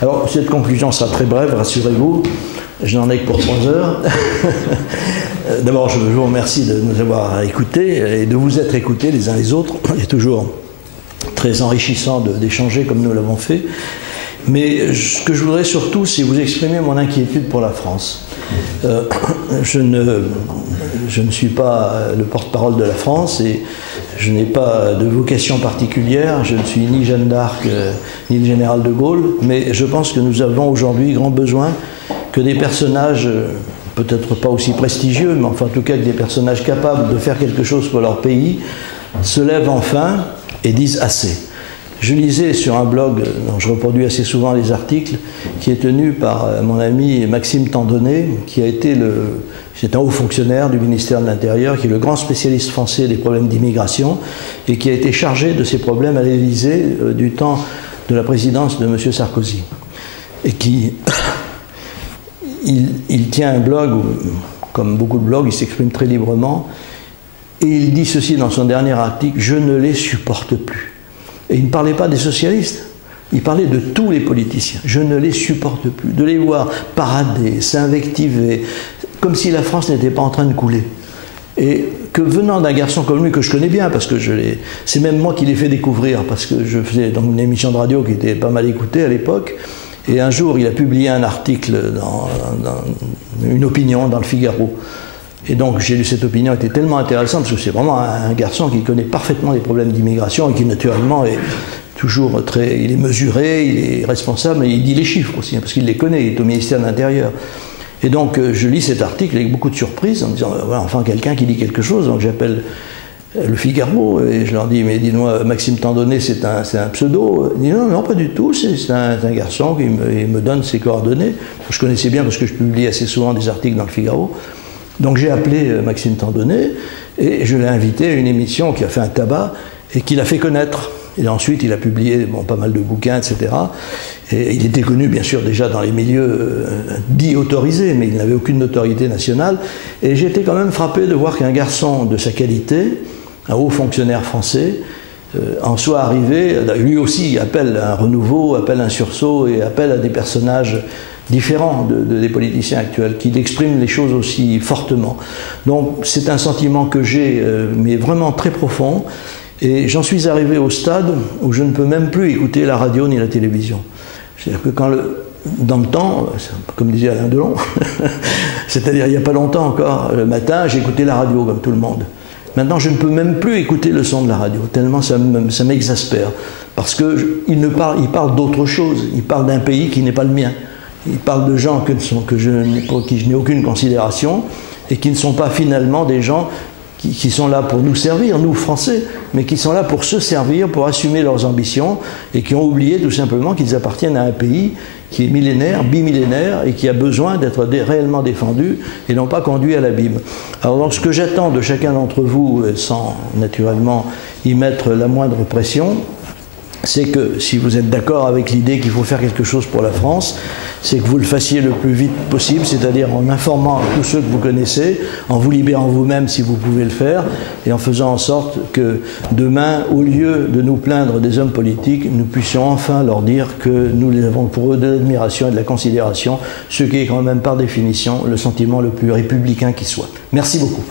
Alors, cette conclusion sera très brève, rassurez-vous. Je n'en ai que pour 3 heures. D'abord, je vous remercie de nous avoir écoutés et de vous être écoutés les uns les autres. C'est toujours très enrichissant d'échanger comme nous l'avons fait. Mais ce que je voudrais surtout, c'est vous exprimer mon inquiétude pour la France. Je ne suis pas le porte-parole de la France et je n'ai pas de vocation particulière. Je ne suis ni Jeanne d'Arc ni le général de Gaulle, mais je pense que nous avons aujourd'hui grand besoin que des personnages, peut-être pas aussi prestigieux, mais enfin en tout cas que des personnages capables de faire quelque chose pour leur pays, se lèvent enfin et disent assez. Je lisais sur un blog dont je reproduis assez souvent les articles, qui est tenu par mon ami Maxime Tandonnet, qui a été c'est un haut fonctionnaire du ministère de l'Intérieur, qui est le grand spécialiste français des problèmes d'immigration, et qui a été chargé de ces problèmes à l'Élysée du temps de la présidence de M. Sarkozy. Et qui, il tient un blog, où, comme beaucoup de blogs, il s'exprime très librement, et il dit ceci dans son dernier article: « Je ne les supporte plus ». Et il ne parlait pas des socialistes, il parlait de tous les politiciens. Je ne les supporte plus. De les voir parader, s'invectiver, comme si la France n'était pas en train de couler. Et que venant d'un garçon comme lui, que je connais bien, parce que c'est même moi qui l'ai fait découvrir, parce que je faisais donc une émission de radio qui était pas mal écoutée à l'époque, et un jour il a publié un article, une opinion dans le Figaro. Et donc j'ai lu cette opinion, elle était tellement intéressante, parce que c'est vraiment un garçon qui connaît parfaitement les problèmes d'immigration et qui naturellement est toujours il est mesuré, il est responsable, et il dit les chiffres aussi, parce qu'il les connaît, il est au ministère de l'Intérieur. Et donc je lis cet article avec beaucoup de surprise, en me disant, voilà, enfin quelqu'un qui dit quelque chose. Donc j'appelle le Figaro et je leur dis, mais dis-moi, Maxime Tandonnet, c'est un pseudo? Il dit, non, non, pas du tout, c'est un garçon qui me donne ses coordonnées. Je connaissais bien parce que je publie assez souvent des articles dans le Figaro. Donc j'ai appelé Maxime Tandonnet et je l'ai invité à une émission qui a fait un tabac et qui l'a fait connaître. Et ensuite il a publié pas mal de bouquins, etc. Et il était connu bien sûr déjà dans les milieux dits autorisés, mais il n'avait aucune notoriété nationale. Et j'étais quand même frappé de voir qu'un garçon de sa qualité, un haut fonctionnaire français, en soit arrivé, lui aussi appelle à un renouveau, appelle à un sursaut et appelle à des personnages différents des politiciens actuels, qui expriment les choses aussi fortement. Donc c'est un sentiment que j'ai, mais vraiment très profond, et j'en suis arrivé au stade où je ne peux même plus écouter la radio ni la télévision. C'est-à-dire que dans le temps, comme disait Alain Delon, c'est-à-dire il n'y a pas longtemps encore, le matin, j'écoutais la radio comme tout le monde. Maintenant, je ne peux même plus écouter le son de la radio, tellement ça m'exaspère. Parce qu'il parle d'autre chose, il parle d'un pays qui n'est pas le mien. Il parle de gens pour qui je n'ai aucune considération et qui ne sont pas finalement des gens qui sont là pour nous servir, nous Français, mais qui sont là pour se servir, pour assumer leurs ambitions et qui ont oublié tout simplement qu'ils appartiennent à un pays qui est millénaire, bimillénaire et qui a besoin d'être réellement défendu et non pas conduit à l'abîme. Alors donc ce que j'attends de chacun d'entre vous, sans naturellement y mettre la moindre pression, c'est que si vous êtes d'accord avec l'idée qu'il faut faire quelque chose pour la France, c'est que vous le fassiez le plus vite possible, c'est-à-dire en informant tous ceux que vous connaissez, en vous libérant vous-même si vous pouvez le faire, et en faisant en sorte que demain, au lieu de nous plaindre des hommes politiques, nous puissions enfin leur dire que nous avons pour eux de l'admiration et de la considération, ce qui est quand même par définition le sentiment le plus républicain qui soit. Merci beaucoup.